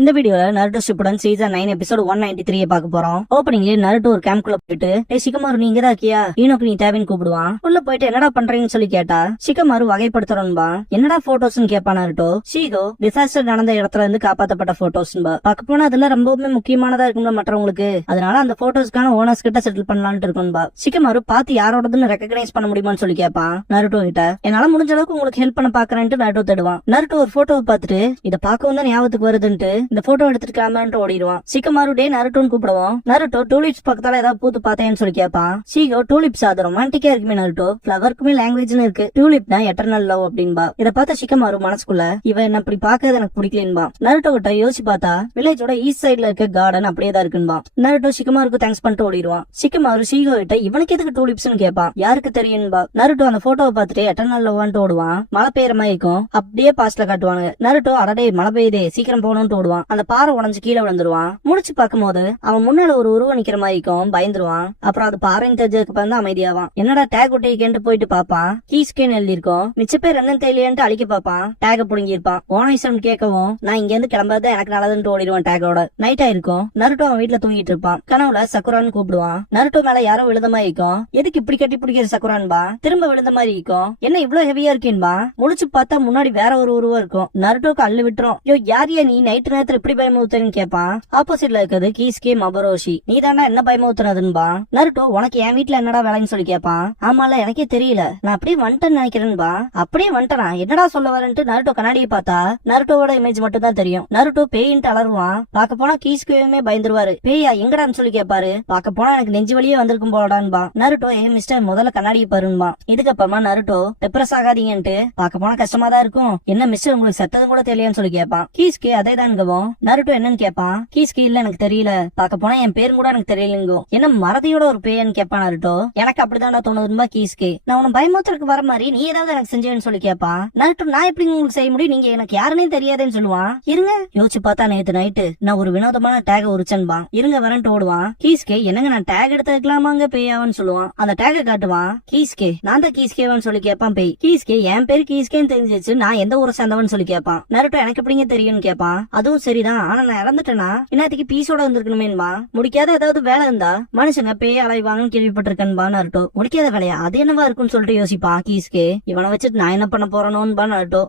இந்த வீடியோல Naruto Shippuden season 9 episode 193 பார்க்க போறோம். ஓப்பனிங்ல நருட்டோ ஒரு கேம்ப்குள்ள போயிட்டு சிகமாரு நீ இங்கதான் இருக்கியா, ஈனோக்கு நீ தேவைன்னு கூப்பிடுவான். உள்ள போயிட்டு என்னடா பண்றீங்கன்னு சொல்லி கேட்டா சிகமாரு வகைப்படுத்துறோன்பா. என்னடா போட்டோஸ்னு கேப்பா நருட்டோ. ஷீகோ டிசாஸ்டர் நடந்த இடத்துல இருந்து காப்பாத்தப்பட்ட போட்டோஸ்பா. பார்க்க போனா அதெல்லாம் ரொம்பவுமே முக்கியமானதா இருக்கும்ல மற்றவங்களுக்கு. அதனால அந்த போட்டோஸ்க்கான ஓனர்ஸ் கிட்ட செட்டில் பண்ணலாம்னு இருக்கும்பா. சிகமாரு பார்த்து யாரோடதுன்னு ரெகக்னைஸ் பண்ண முடியுமான்னு சொல்லி கேட்பான் நருட்டோ கிட்ட. என்னால முடிஞ்ச அளவுக்கு உங்களுக்கு ஹெல்ப் பண்ண பாக்குறேன்ட்டு நருட்டோ தேடுவான். நருட்டோ ஒரு போட்டோவை பார்த்துட்டு இத பார்க்கவும் தான் ஞாபகத்துக்கு வருதுன்ட்டு இந்த போட்டோ எடுத்துட்டு ஓடிடுவான். சிகமாரு டே நருட்டோன்னு கூப்பிடுவோம். நருட்டோ டூலிப்ஸ் பக்கத்தால ஏதாவது பூத்து பார்த்தேன்னு சொல்லி கேட்பான். ஷீகோ டூலிப்ஸ் அது ரொமான்டிக்கா இருக்குமே நருட்டோ, ஃபிளவருக்குமே லாங்குவேஜ்னு இருக்கு, டூலிப்னா எட்டர்னல் லவ் அப்படின்பா. இத பார்த்த சிகமாரு மனசுக்குள்ள இவன் என்ன அப்படி பாக்குறது எனக்கு பிடிக்கலன்பா. நருட்டோ கிட்ட யோசிச்சு பார்த்தா வில்லேஜோட ஈஸ்ட் சைட்ல இருக்க கார்டன் அப்படியே தான் இருக்குன்பா. நருட்டோ சிகமாருக்கு தேங்க்ஸ் பண்ணிட்டு ஓடிடுவான். சிகமாரு ஷீகோ கிட்ட இவனுக்கு எதுக்கு டூலிப்ஸ்னு கேட்பான். யாருக்கு தெரியும்பா. நருட்டோ அந்த போட்டோவை பார்த்துட்டு எட்டர்னல் லவ்வான்ட்டு ஓடுவான். மழை பெய்யற மாதிரி இருக்கும். அப்படியே பாஸ்ட்ல காட்டுவானுங்க. நருட்டோ அடடே மழை பெய்யுதே சீக்கிரம் போகணும்னு ஓடுவான். அந்த பாறை உடஞ்சு கீழே விழுந்துருவான். முடிச்சு பார்க்கும் போது அவன் முன்னால ஒரு உருவம் நிக்கிற மாதிரி இருக்கும். பயந்துருவான். அப்புறம் அது பாறைன்னு தெரிஞ்சதுக்கு வந்து அமைதியாவான். என்னடா டேக் ஒட்டிக்கேன்ட்டு போயிட்டு பாப்பான். கீஸ்கேன்னு எழுதி இருக்கும். மிச்ச பேர் என்னன்னு தெரியலன்ட்டு அழிக்க பாப்பான். டேக புடுங்கி இருப்பான். ஓனைசம் கேட்கவும் நான் இங்க இருந்து கிளம்புறது எனக்கு நல்லதுன்னு ஓடிடுவான். டேகோட நைட் ஆயிருக்கும். நருட்டோ அவன் வீட்டுல தூங்கிட்டு இருப்பான். கனவுல சக்குரான்னு கூப்பிடுவான். நருட்டோ மேல யாரோ விழுந்த மாதிரி இருக்கும். எதுக்கு இப்படி கட்டி பிடிக்கிற சக்குரான்பா. திரும்ப விழுந்த மாதிரி இருக்கும். என்ன இவ்வளவு ஹெவியா இருக்கேன்பா. முடிச்சு பார்த்தா முன்னாடி வேற ஒரு உருவம் இருக்கும். நருட்டோக்கு அள்ளு விட்டுரும். யோ யாரியா நீ நைட்டு நேரத்துல இப்படி பயமுறுத்தன்னு கேட்பான். ஆப்போசிட்ல இருக்கிறது கீஸ்கே மபரோஷி. நீ தானே என்ன பயமுறுத்துறதுன்பா. நருட்டோ உனக்கு என் வீட்டுல என்னடா வேலைன்னு சொல்லி கேட்பான். ஆமால எனக்கே தெரியல, நான் அப்படியே வந்துட்டேன்னு நினைக்கிறேன்பா. அப்படியே வந்துட்டனா என்னடா சொல்ல வரேன்ட்டு நருட்டோ கண்ணாடியை பார்த்தா நருட்டோவோட இமேஜ் மட்டும் தான் தெரியும். நருட்டோ பேயின்ட்டு அலறுவான். பாக்க போனா கீஸ்கேவுமே பயந்துருவாரு. பேயா எங்கடான்னு சொல்லி கேட்பாரு. பாக்க போனா எனக்கு நெஞ்சு வழியே வந்திருக்கும் போடான்பா. நருட்டோ ஏன் மிஸ்டர் முதல்ல கண்ணாடியை பாருன்பா. இதுக்கப்புறமா நருட்டோ டிப்ரஸ் ஆகாதீங்கன்ட்டு பாக்க போனா கஷ்டமா தான் இருக்கும். என்ன மிஸ்டர் உங்களுக்கு செத்தது கூட தெரியலன்னு சொல்லி கேட்பான். கீஸ்கே அதே தான்கவும். நருட்டோ என்னன்னு கேட்பான். கீஸ்கே இல்ல எனக்கு தெரியல, பாக்க போனா என் பேர் கூட எனக்கு தெரியலங்கோ. என்ன மறதியோட ஒரு பேயன்னு கேட்பான் நருட்டோ. எனக்கு அப்படிதான் தோணுதுன்பா கீஸ்கே. நான் உன பயமுறுத்துறதுக்கு வர மாதிரி நீ ஏதாவது எனக்கு செஞ்சேன்னு சொல்லி கேட்பான். நருட்டோ நான் எப்படி உங்களுக்கு செய்ய முடியும், நீங்க எனக்கு யாருன்னே தெரியாதுன்னு சொல்லுவான். இருங்க யோசிச்சு பார்த்தா நேத்து நைட்டு நான் ஒரு வினோதமான டேக உரிச்சன்பா. இருங்க வரன்ட்டு ஓடுவான். கீஸ்கே என்னங்க நான் டேக் எடுத்துக்கலாமாங்க பேயாவன்னு சொல்லுவான். அந்த டேக காட்டுவான். கீஸ்கே நான் தான் கீஸ்கேவன்னு சொல்லி கேட்பான் பேய். கீஸ்கே என் பேரு கீஸ்கேன்னு தெரிஞ்சிச்சு, நான் எந்த ஊரை சேர்ந்தவன்னு சொல்லி கேட்பான். நருட்டோ எனக்கு எப்படிங்க தெரியும்னு கேட்பான். அதுவும் சரிதான், ஆனா நான் இறந்துட்டேனா இன்னத்துக்கு பீஸோட வந்திருக்கணுமேன்பா. முடிக்காத ஏதாவது வேலை இருந்தா மனுஷங்க பேய அலைவாங்கன்னு கேள்விப்பட்டிருக்கேன்பா நருட்டோ. முடிக்காத வேலையா அது என்னவா இருக்குன்னு சொல்லிட்டு யோசிப்பான் கீஸ்கே. இவனை வச்சுட்டு நான் என்ன பண்ண போறேனோன்பா நருட்டோ.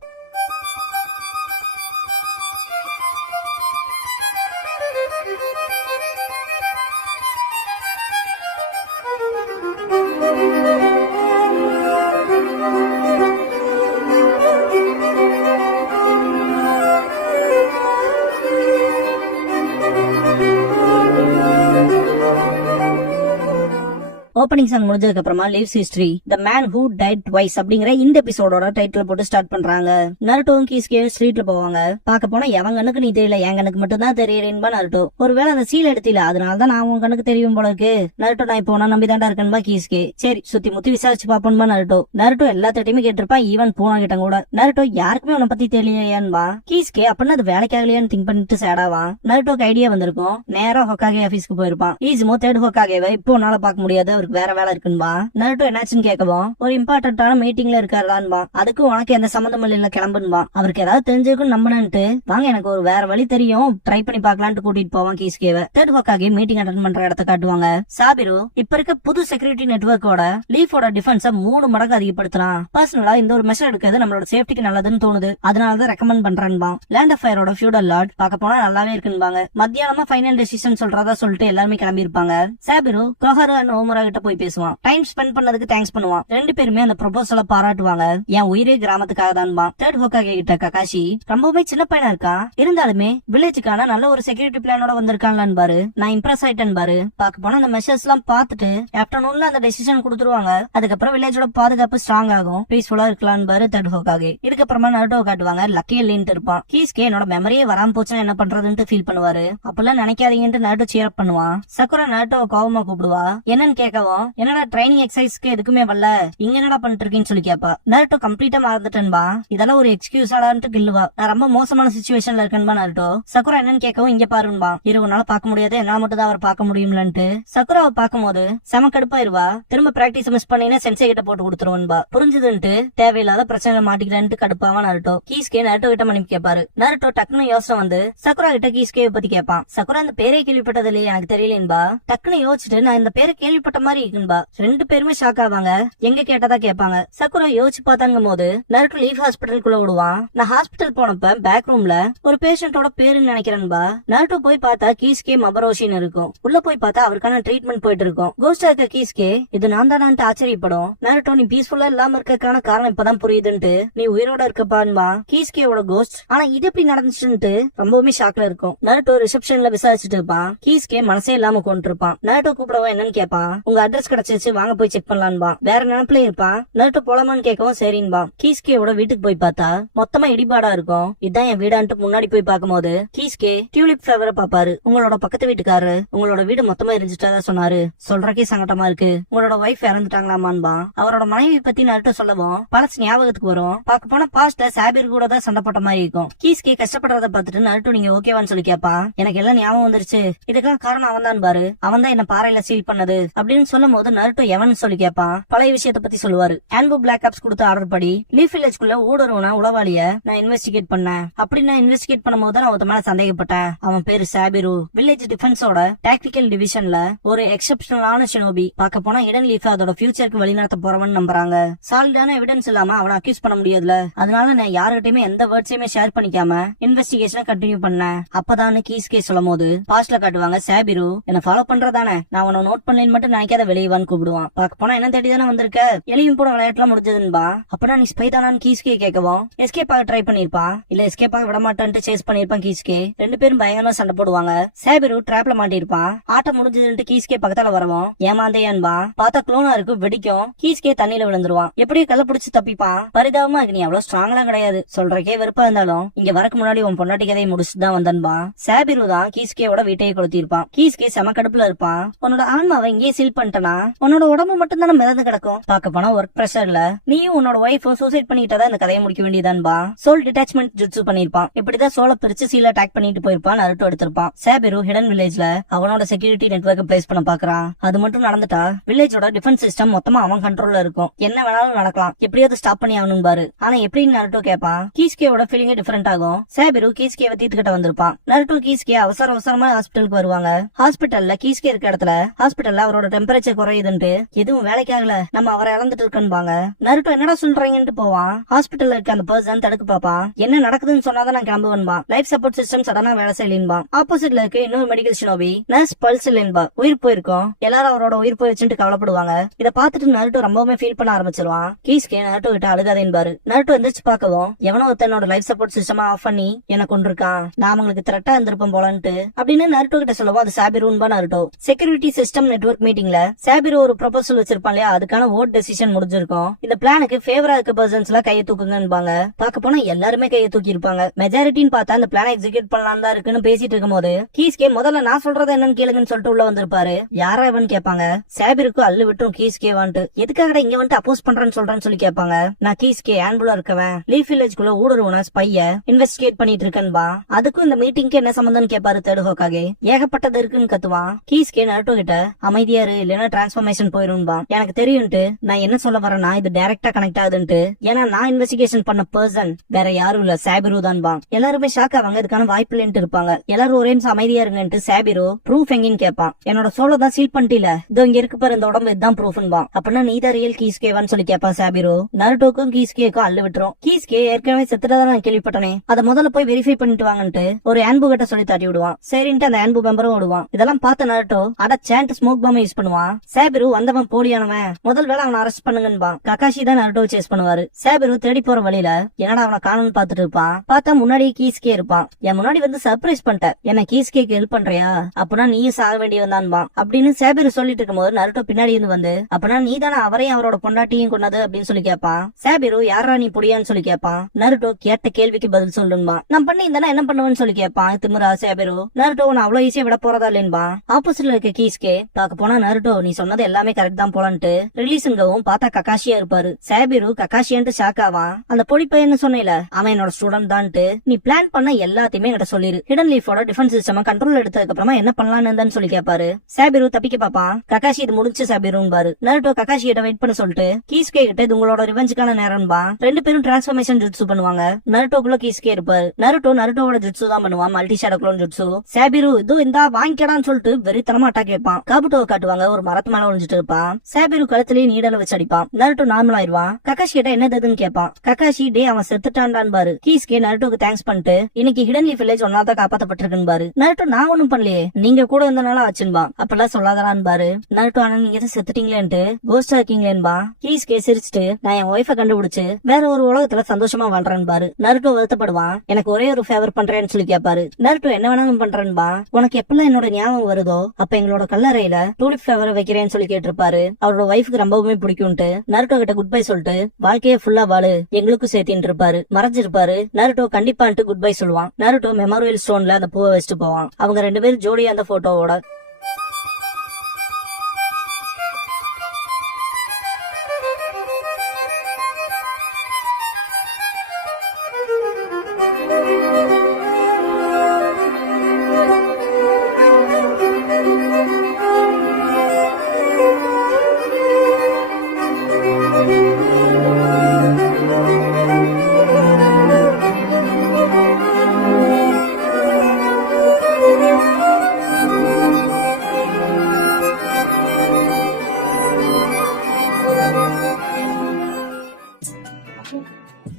ஓப்பனிங் சாங் முடிஞ்சதுக்கு அப்புறமா lives history the man who tight twice அப்படிங்கிற இந்த எபிசோடோட டைட்டில் போட்டு ஸ்டார்ட் பண்றாங்க. நருட்டோவும் கீஸ்கேவும் ஸ்ட்ரீட்ல போவாங்க. பாக்க போனா எவன் கண்ணுக்கு நீ தெரியல, என் கண்ணுக்கு மட்டும் தான் தெரியறேன்பா நருட்டோ. ஒருவேளை அந்த சீல் எடுத்தில அதனாலதான் நான் உன் கண்ணுக்கு தெரியும் போல இருக்கு. நருட்டோ நான் இப்போ நம்பி தாண்டா இருக்கேன்பா கீஸ்கே. சரி சுத்தி முத்தி விசாரிச்சு பாப்போன்பா நருட்டோ. நருட்டோ எல்லாத்திட்டையுமே கேட்டிருப்பான், ஈவன் போனா கிட்ட கூட. நருட்டோ யாருக்குமே உன்னை பத்தி தெரியலையான்பா. கீஸ்கே அப்படின்னா அது வேலைக்காகலையான்னு திங்க் பண்ணிட்டு சேடாவான். நருட்டோக்கு ஐடியா வந்திருக்கும். நேரா ஹொக்காகே ஆபீஸ்க்கு போயிருப்பான். ஈஸிமோ தேர்ட் ஹொக்காகேவை இப்போ உன்னால பாக்க முடியாது, அவருக்கு வேற வேலை இருக்குன்பா. நருட்டோ என்னாச்சுன்னு கேட்கவும் ஒரு இம்பார்ட்டன்டான மீட்டிங்ல இருக்காருதான்பா. அதுக்கு உனக்கு எந்த சம்பந்தம் இல்ல கிளம்புன்பா. அவருக்கு ஏதாவது தெரிஞ்சிருக்கும் நம்பணும்ட்டு வாங்க எனக்கு ஒரு வேற வழி தெரியும் ட்ரை பண்ணி பாக்கலான்ட்டு கூட்டிட்டு போவான் கீஸ்கேவை. தேர்ட் ஹொக்காகே மீட்டிங் அட்டெண்ட் பண்ற இடத்த காட்டுவாங்க. சாபிரு இப்ப இருக்க புது செக்யூரிட்டி நெட்வொர்க்கோட லீஃபோட டிஃபென்ஸ 3 மடங்கு அதிகப்படுத்தலாம். பர்சனலா இந்த ஒரு மெஷர் எடுக்கிறது நம்மளோட சேஃப்டிக்கு நல்லதுன்னு தோணுது, அதனாலதான் ரெக்கமெண்ட் பண்றேன்பா. லேண்ட் ஆஃப் ஃபயரோட ஃபியூடல் லார்ட் பார்க்க போனா நல்லாவே இருக்குன்பாங்க. மத்தியானமா ஃபைனல் டெசிஷன் சொல்றதா சொல்லிட்டு எல்லாருமே கிளம்பி இருப்பாங்க. சாபிரு கோஹரு அண்ட் ஓமுரா கிட்ட போய் பேசுவான். டைம் ஸ்பெண்ட் பண்ணதுக்கு தேங்க்ஸ் பண்ணுவான். ரெண்டு பேருமே அந்த ப்ரொபோசலை பாராட்டுவாங்க. என் உயிரே கிராமத்துக்காக தான்பா. தேர்ட் ஹொக்காகே கிட்ட ககாஷி ரொம்பவே சின்ன பையனா இருக்கா, இருந்தாலுமே வில்லேஜுக்கான நல்ல ஒரு செக்யூரிட்டி பிளானோட வந்திருக்கான்பாரு. நான் இம்ப்ரெஸ் ஆயிட்டேன்பாரு. பாக்க போனா அந்த மெஷர்ஸ் எல்லாம் பாத்துட்டு ஆஃப்டர்நூன்ல அந்த டெசிஷன் கொடுத்துருவாங்க. அதுக்கப்புறம் வில்லேஜோட பாதுகாப்பு ஸ்ட்ராங் ஆகும், பீஸ்ஃபுல்லா இருக்கலாம்பாரு தேர்ட் ஹொக்காகே. இதுக்கப்புறமா நருட்டோ காட்டுவாங்க. லக்கி இல்லைன்ட்டு இருப்பான். கீஸ்கே என்னோட மெமரியே வராம போச்சுன்னா என்ன பண்றதுன்னு ஃபீல் பண்ணுவாரு. அப்பெல்லாம் நினைக்காதீங்கன்ட்டு நருட்டோ சியர் பண்ணுவான். சக்குரா நருட்டோ கோவமா கூப்பிடுவா. என்னன்னு கேட்க கேட்கவும் என்னடா ட்ரைனிங் எக்ஸசைஸ்க்கு எதுக்குமே வரல, இங்க என்னடா பண்ணிட்டு இருக்கீன்னு சொல்லி கேப்பா. நருட்டோ கம்ப்ளீட்டா மறந்துட்டேன்பா, இதெல்லாம் ஒரு எக்ஸ்கியூஸாடான்ட்டு கில்லுவா. நான் ரொம்ப மோசமான சிச்சுவேஷன்ல இருக்கேன்பா நருட்டோ. சக்குரா என்னன்னு கேட்கவும் இங்க பாருன்பா, உன்னால பார்க்க முடியாது, என்னால மட்டும் தான் அவர் பார்க்க முடியும்லன்ட்டு சக்குராவை பார்க்கும்போது செம கடுப்பாயிருவா. திரும்ப பிராக்டிஸ் மிஸ் பண்ணினா சென்சை கிட்ட போட்டு கொடுத்துருவன்பா. புரிஞ்சுதுன்ட்டு தேவையில்லாத பிரச்சனை மாட்டிக்கலான்ட்டு கடுப்பாவா நருட்டோ. கீஸ்கே நருட்டோ கிட்ட மன்னிப்பு கேட்பாரு. நருட்டோ டக்குனு யோசனை வந்து சக்குரா கிட்ட கீஸ்கே பத்தி கேட்பான். சக்குரா இந்த பேரே கேள்விப்பட்டது இல்லையே, எனக்கு தெரியலேன்பா. டக்குனு யோசிச்சுட்டு நான் இந்த பேரை கேள்விப்பட்ட மாதிரி இருக்குன்பா. ரெண்டு பேருமே ஷாக் ஆவாங்க. எங்க கேட்டதா கேட்பாங்க. சக்குரா யோசிச்சு பார்த்தாங்க போது நருட்டோ லீஃப் ஹாஸ்பிட்டலுக்குள்ள விடுவான். நான் ஹாஸ்பிட்டல் போனப்ப பேக் ரூம்ல ஒரு பேஷண்டோட பேருன்னு நினைக்கிறேன்பா. நருட்டோ போய் பார்த்தா கீஸ்கே மபரோஷின்னு இருக்கும். உள்ள போய் பார்த்தா அவருக்கான ட்ரீட்மெண்ட் போயிட்டு இருக்கும். கோஸ்டா இருக்க கீஸ்கே இது நான் தானான்ட்டு ஆச்சரியப்படும். நருட்டோ நீ பீஸ்ஃபுல்லா இல்லாம இருக்கக்கான காரணம் இப்பதான் புரியுதுன்ட்டு நீ உயிரோட இருக்கப்பான்பா கீஸ்கேவோட கோஸ்ட். ஆனா இது எப்படி நடந்துச்சுன்ட்டு ரொம்பவுமே ஷாக்ல இருக்கும். நருட்டோ ரிசப்ஷன்ல விசாரிச்சுட்டு இருப்பான். கீஸ்கே மனசே இல்லாம கொண்டு இருப்பான். நருட்டோ கூப்பிடவா என்னன்னு கேட்பான். உங்க அட்ரஸ் கிடைச்சிருச்சு, வாங்க போய் செக் பண்ணலான்பா. வேற நினைப்புல இருப்பான். நருட்டோ போலாமான்னு கேட்கவும் சரின்பா. கீஸ்கேவோட வீட்டுக்கு போய் பார்த்தா மொத்தமா இடிபாடா இருக்கும். இதான் என் வீடான்ட்டு முன்னாடி போய் பார்க்கும்போது கீஸ்கே டியூலிப் ஃபிளவரை பாப்பாரு. உங்களோட பக்கத்து வீட்டுக்காரரு உங்களோட வீடு மொத்தமா எரிஞ்சுட்டா சொன்னாரு, சொல்றக்கே சங்கடமா இருக்கு, உங்களோட ஒய்ஃப் இறந்துட்டாங்களாமான்பா. அவரோட மனைவி பத்தி நருட்டோ சொல்லவும் பழசு ஞாபகத்துக்கு வரும். பார்க்க போனா பாஸ்ட்ல சாபிர் கூட தான் சண்டை போட்ட மாதிரி இருக்கும். கீஸ்கே கஷ்டப்படுறத பார்த்துட்டு நருட்டோ நீங்க ஓகேவான்னு சொல்லி கேப்பா. எனக்கு எல்லாம் ஞாபகம் வந்துருச்சு, இதுக்கெல்லாம் காரணம் அவன் தான் பாரு, அவன் தான் என்ன பாறையில சீல் பண்ணது அப்படின்னு சொல்லும் போது நருட்டோ எவன் சொல்லி கேப்பான். பழைய விஷயத்த பத்தி சொல்லுவாரு. ஆன்பு பிளாக் ஆப்ஸ் கொடுத்த ஆர்டர் படி லீஃப் வில்லேஜ்குள்ள ஊடுருவன உளவாளிய நான் இன்வெஸ்டிகேட் பண்ணேன். அப்படி நான் இன்வெஸ்டிகேட் பண்ணும்போது நான் ஒருத்த மேல சந்தேகப்பட்டேன். அவன் பேரு சாபிரு. வில்லேஜ் டிஃபென்ஸோட டாக்டிக்கல் டிவிஷன்ல ஒரு எக்ஸெப்ஷனலான ஷினோபி. பார்க்க போனா இடன் லீஃப் அதோட ஃபியூச்சருக்கு வழிநடத்த போறவன் நம்புறாங்க. சாலிடான எவிடன்ஸ் இல்லாம அவனை அக்யூஸ் பண்ண முடியாதுல. அதனால நான் யாருகிட்டயுமே எந்த வேர்ட்ஸையுமே ஷேர் பண்ணிக்காம இன்வெஸ்டிகேஷனை கண்டினியூ பண்ணேன். அப்பதான் கீஸ்கே சொல்லும் போது பாஸ்ட்ல காட்டுவாங்க சாபிரு என்ன ஃபாலோ பண்றதானே, நான் அவனை நோட் பண்ணலன்னு மட்டும் நினைக்காத வெளியவான்னு கூப்பிடுவான். பார்க்க போனா என்ன தேடி தானே வந்திருக்க, எலியும் கூட விளையாட்டுலாம் முடிஞ்சதுன்பா. அப்பனா நீ ஸ்பை தானான்னு கீஸ்கே கேட்கவும் எஸ்கேப் ஆக ட்ரை பண்ணிருப்பான். இல்ல எஸ்கேப் ஆக விட மாட்டான்ட்டு சேஸ் பண்ணிருப்பான் கீஸ்கே. ரெண்டு பேரும் பயங்கரமா சண்டை போடுவாங்க. சாபிரு டிராப்ல மாட்டிருப்பான். ஆட்டம் முடிஞ்சதுன்ட்டு கீஸ்கே பக்கத்துல வரவும் ஏமாந்தேயான்பா. பார்த்தா குளோனா இருக்கு, வெடிக்கும். கீஸ்கே தண்ணியில விழுந்துருவான். எப்படியும் கல்ல பிடிச்சு தப்பிப்பான். பரிதாபமா நீ அவ்வளவு ஸ்ட்ராங்கா கிடையாது, சொல்றக்கே வெறுப்பா இருந்தாலும் இங்க வரக்கு முன்னாடி உன் பொண்டாட்டி கதையை முடிச்சுட்டு தான் வந்தன்பா. சாபிரு தான் கீஸ்கேவோட வீட்டையே கொளுத்திருப்பான். கீஸ்கே செம கடுப்புல இருப்பான். உன்னோட ஆன்மாவை இங்கே சீல் பண்ணிட்டனா உன்னோட உடம்பு மட்டும் தானே மிதந்து கிடக்கும். பார்க்க போனா ஒர்க் பிரஷர்ல நீயும் உன்னோட ஒய்ஃபும் சூசைட் பண்ணிட்டா இந்த கதையை முடிக்க வேண்டியதான்பா. சோல் டிட்டாச்மெண்ட் ஜுட்சு பண்ணிருப்பான். இப்படிதான் சோலை பிரிச்சு சீல அட்டாக் பண்ணிட்டு போயிருப்பான். நருட்டோ எடுத்திருப்பான். சாபிரு ஹிடன் வில்லேஜ்ல அவனோட செக்யூரிட்டி நெட்வொர்க் பிளேஸ் பண்ண பாக்குறான். அது மட்டும் நடந்துட்டா வில்லேஜோட டிஃபென்ஸ் சிஸ்டம் மொத்தமா அவன் கண்ட்ரோல்ல இருக்கும். என்ன வேணாலும் நடக்கலாம், எப்படியாவது ஸ்டாப் பண்ணி ஆகணும் பாரு. ஆனா எப்படின்னு நருட்டோ கேட்பான். கீஸ்கேவோட ஃபீலிங்கே டிஃபரெண்ட் ஆகும். சாபிரு கீஸ்கேவை தீர்த்துக்கிட்ட வந்திருப்பான். நருட்டோ கீஸ்கே அவசரமா ஹாஸ்பிட்டலுக்கு வருவாங்க. ஹாஸ்பிட்டல்ல கீஸ்கே இருக்க இடத்துல ஹாஸ்பிட்டல்ல அவரோட டெம்பரேச்சர் குறையுதுன்ட்டு எதுவும் வேலைக்கு ஆகல, நம்ம அவரை இழந்துட்டு இருக்கன்பாங்க. நருட்டோ என்னடா சொல்றீங்கன்னு போவான். ஹாஸ்பிட்டல்ல இருக்க அந்த பர்சன் தடுக்க பாப்பான். என்ன நடக்குதுன்னு சொன்னாதான் நான் கிளம்புவன்பா. லைஃப் சப்போர்ட் சிஸ்டம் சடனா வேலை செய்யலின்பா. ஆப்போசிட்ல இருக்க இன்னொரு மெடிக்கல் ஷினோபி நர்ஸ் பல்ஸ் இல்லன்பா. உயிர் போயிருக்கும். எல்லாரும் அவரோட உயிர் போயிடுச்சுட்டு கவலைப்படுவாங்க. இத பாத்துட்டு நருட்டோ ரொம்பவுமே ஃபீல் பண்ண ஆரம்பிச்சிருவான். கீஸ்கே நருட்டோ கிட்ட அழுகாதேன்பாரு. நருட்டோ எந்திரிச்சு பாக்கவும் எவனோ ஒருத்தனோட லைஃப் சப்போர்ட் சிஸ்டமா ஆஃப் பண்ணி என்ன கொண்டிருக்கான், நான் அவங்களுக்கு த்ரெட்டா இருந்திருப்போம் போலன்ட்டு அப்படின்னு நருட்டோ கிட்ட சொல்லவும் அது சாபிருன்பா. நருட்டோ செக்யூரிட்டி சிஸ்டம் நெட்வொர்க் மீட்டிங்ல சாபிரு ஒரு ப்ரொபோசல் வச்சிருப்பான் இல்லையா, அதுக்கான ஓட் டெசிஷன் முடிஞ்சிருக்கும். இந்த பிளானுக்கு ஃபேவரா இருக்க பர்சன்ஸ் எல்லாம் கையை தூக்குங்கன்பாங்க. பார்க்க போனா எல்லாருமே கையை தூக்கி இருப்பாங்க. மெஜாரிட்டின்னு பார்த்தா அந்த பிளான எக்ஸிக்யூட் பண்ணலாம் தான் இருக்குன்னு பேசிட்டு இருக்கும் போது கீஸ்கே முதல்ல நான் சொல்றது என்னன்னு கேளுங்கன்னு சொல்லிட்டு உள்ள வந்திருப்பாரு. யாரா இவன் கேட்பாங்க. சாபிருக்கு அள்ளு விட்டும் கீஸ்கே வந்துட்டு எதுக்காக இங்க வந்துட்டு அப்போஸ் பண்றேன்னு சொல்றேன்னு சொல்லி கேட்பாங்க. நான் கீஸ்கே ஆன்புலா இருக்கவன் லீஃப் வில்லேஜ்குள்ள ஊடுருவன ஸ்பைய இன்வெஸ்டிகேட் பண்ணிட்டு இருக்கேன்பா. அதுக்கும் இந்த மீட்டிங்க்கு என்ன சம்பந்தம்னு கேட்பாரு தேர்ட் ஹோக்காகே. ஏகப்பட்டது இருக்குன்னு கத்துவான். கீஸ்கே நருட்டோ கிட்ட அமைதியாரு இல்லைன்னா டிரான்ஸ்ஃபர்மேஷன் போயிரும்பா. எனக்கு தெரியும்ட்டு நான் என்ன சொல்ல வரேன்னா இது டைரக்டா கனெக்ட் ஆகுதுன்ட்டு. ஏன்னா நான் இன்வெஸ்டிகேஷன் பண்ண பர்சன் வேற யாரும் இல்ல சாபிரு தான்பா. எல்லாருமே ஷாக் ஆவாங்க. இதுக்கான வாய்ப்பு இல்லைன்ட்டு இருப்பாங்க. எல்லாரும் ஒரே நிமிஷம் அமைதியா இருங்கன்ட்டு சாபிரு ப்ரூஃப் எங்கன்னு கேட்பான். என்னோட சோலை தான் சீல் பண்ணிட்டீல, இதோ இங்க இருக்கு பாரு இந்த உடம்பு, இதுதான் ப்ரூஃப்ன்பா. அப்படின்னா நீ தான் ரியல் கீஸ்கேவான்னு சொல்லி கேட்பான் சாபிரு. நருட்டோக்கும் கீஸ்கேக்கும் அள்ளு விட்டுரும். கீஸ்கே ஏற்கனவே செத்துட்டதா நான் கேள்விப்பட்டனே, அதை முதல்ல போய் வெரிஃபை பண்ணிட்டு வாங்கன்ட்டு ஒரு ஆன்பு கிட்ட சொல்லி தட்டி விடுவான். சரின்ட்டு அந்த ஆன்பு மெம்பரும் ஓடுவான். இதெல்லாம் பார்த்த நருட்டோ அட சேண்ட் ஸ்மோக் பாம் யூஸ் பண்ணுவான். சாபிரு வந்தவன் போலியானவன், முதல் வேலை அவனை அரெஸ்ட் பண்ணுங்கன்பா. ககாஷி தான் நருட்டோ சேஸ் பண்ணுவாரு. சாபிரு தேடி போற வழியில என்னடா அவனை காணும்னு பாத்துட்டு இருப்பான். பார்த்தா முன்னாடி கீஸ்கே இருப்பான். என் முன்னாடி வந்து சர்ப்ரைஸ் பண்ணிட்ட, என்ன கீஸ்கேக்கு ஹெல்ப் பண்றியா, அப்பனா நீயும் சாக வேண்டியவன்தான்பா அப்படின்னு சாபிரு சொல்லிட்டு இருக்கும்போது நருட்டோ பின்னாடி இருந்து வந்து அப்பனா நீ தானே அவரையும் அவரோட பொண்டாட்டியும் கொண்டது அப்படின்னு சொல்லி கேட்பான். சாபிரு யாரா நீ புடியான்னு சொல்லி கேட்பான். நருட்டோ கேட்ட கேள்விக்கு பதில் சொல்லுன்பா. நான் பண்ணி இருந்தா என்ன பண்ணுவேன்னு சொல்லி கேட்பான் திமுரா சாபிரு. நருட்டோ நான் அவ்வளவு ஈஸியா விட போறதா இல்லைன்பா. ஆப்போசிட்ல இருக்க கீஸ்கே பார்க்க போனா நருட்டோ நருட்டோ நீ சொன்னது எல்லாமே கரெக்ட் தான் போலன்ட்டு ரிலீஸுங்கவும் பார்த்தா ககாஷியா இருப்பாரு. சாபிரு ககாஷியன்ட்டு ஷாக் ஆவான். அந்த பொடி பையன்னு சொன்னேல அவன் என்னோட ஸ்டூடெண்ட் தான்ட்டு நீ பிளான் பண்ண எல்லாத்தையுமே என்கிட்ட சொல்லிரு. ஹிடன் லீஃபோட டிஃபென்ஸ் சிஸ்டம் கண்ட்ரோல் எடுத்ததுக்கு அப்புறமா என்ன பண்ணலான்னு சொல்லி கேட்பாரு. சாபிரு தப்பிக்க பாப்பான். ககாஷி இது முடிச்சு சாபிரும்பாரு. நருட்டோ ககாஷி கிட்ட வெயிட் பண்ண சொல்லிட்டு கீஸ்கே கிட்ட இது உங்களோட ரிவெஞ்சுக்கான நேரம்பா. ரெண்டு பேரும் டிரான்ஸ்ஃபர்மேஷன் ஜுட்சு பண்ணுவாங்க. நருட்டோக்குள்ள கீஸ்கே இருப்பாரு. நருட்டோவோட ஜுட்சு தான் பண்ணுவான், மல்டி ஷேடோ க்ளோன் ஜுட்சு. சாபிரு இதோ இந்தா வாங்கிக்கடான்னு சொல்லிட்டு வெறித்தனமா அட்டாக் வைப்பான். காபுட்டோவை காட்டுவாங்க, ஒரு மரத்து மேல ஒளிஞ்சிட்டு இருப்பான். சாபிரு கழுத்துலயே நீடல வச்சு அடிப்பான். நருட்டோ நார்மல் ஆயிடுவான். ககாஷி கிட்ட என்னதுன்னு கேட்பான். ககாஷி டே அவன் செத்துட்டான் பாரு. கீஸ்கே நருட்டோக்கு தேங்க்ஸ் பண்ணிட்டு இன்னைக்கு ஹிடன் லீஃப் வில்லேஜ் ஒன்னாதான் காப்பாத்தப்பட்டிருக்குன்னு பாரு. நருட்டோ நான் ஒண்ணும் பண்ணலையே, நீங்க கூட இருந்தனால ஆச்சுன்பா. அப்பெல்லாம் சொல்லாதான் பாரு. நருட்டோ ஆனா நீங்க எதை செத்துட்டீங்களேன்ட்டு கோஸ்டா இருக்கீங்களேன்பா. கீஸ்கே சிரிச்சுட்டு நான் என் ஒய்ஃபை கண்டுபிடிச்சு வேற ஒரு உலகத்துல சந்தோஷமா வாழ்றேன் பாரு. நருட்டோ வருத்தப்படுவான். எனக்கு ஒரே ஒரு ஃபேவர் பண்றேன்னு சொல்லி கேட்பாரு. நருட்டோ என்ன வேணாலும் பண்றேன்பா, உனக்கு எப்பெல்லாம் என்னோட ஞாபகம் வருதோ அப்ப எங்களோட கல்லறையில டூலிப் ஃபேவரை வைக்கிறேன்னு சொல்லி கேட்டிருப்பாரு. அவரோட ஒய்ஃபுக்கு ரொம்பவுமே பிடிக்கும்ட்டு நருட்டோ கிட்ட குட் பை சொல்லிட்டு வாழ்க்கையே ஃபுல்லா வாழு எங்களுக்கும் சேர்த்தின்னு இருப்பாரு. மறைஞ்சிருப்பாரு. நருட்டோ கண்டிப்பான்ட்டு குட் பை சொல்லுவான். நருட்டோ மெமோரியல் ஸ்டோன்ல அந்த பூவை வச்சுட்டு போவான். அவங்க ரெண்டு பேரும் ஜோடியா அந்த போட்டோவோட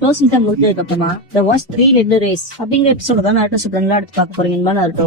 க்ளோசிங் டைம் முடிஞ்சதுக்கு அப்புறமா The Watch 3 Legendary Race அப்படிங்கிற எபிசோட தான் நருட்டோ சுப்ரங்களா எடுத்து பார்க்க போறீங்க. நருட்டோ